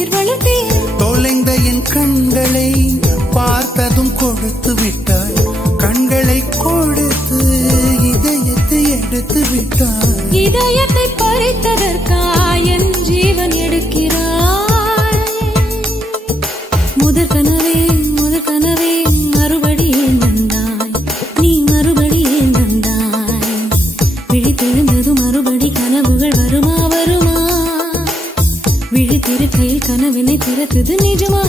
உயிர் வளர்த்தேன். தொலைந்த என் கண்களை பார்த்ததும் கொடுத்து விட்டாய். கண்களை கொடுத்து இதயத்தை எடுத்து விட்டாய். இதயத்தை பறித்ததற்காய் என் ஜீவன் எடுக்கிறாய். முதற் கனவே மறுபடியும் வந்தாய். நீ மறுபடியும் வந்தாய். விழித்தெழுந்ததும் மறுபடி கனவுகள் வருமா? விழித்திருக்கையில் கனவினை திறத்தது நிஜமா?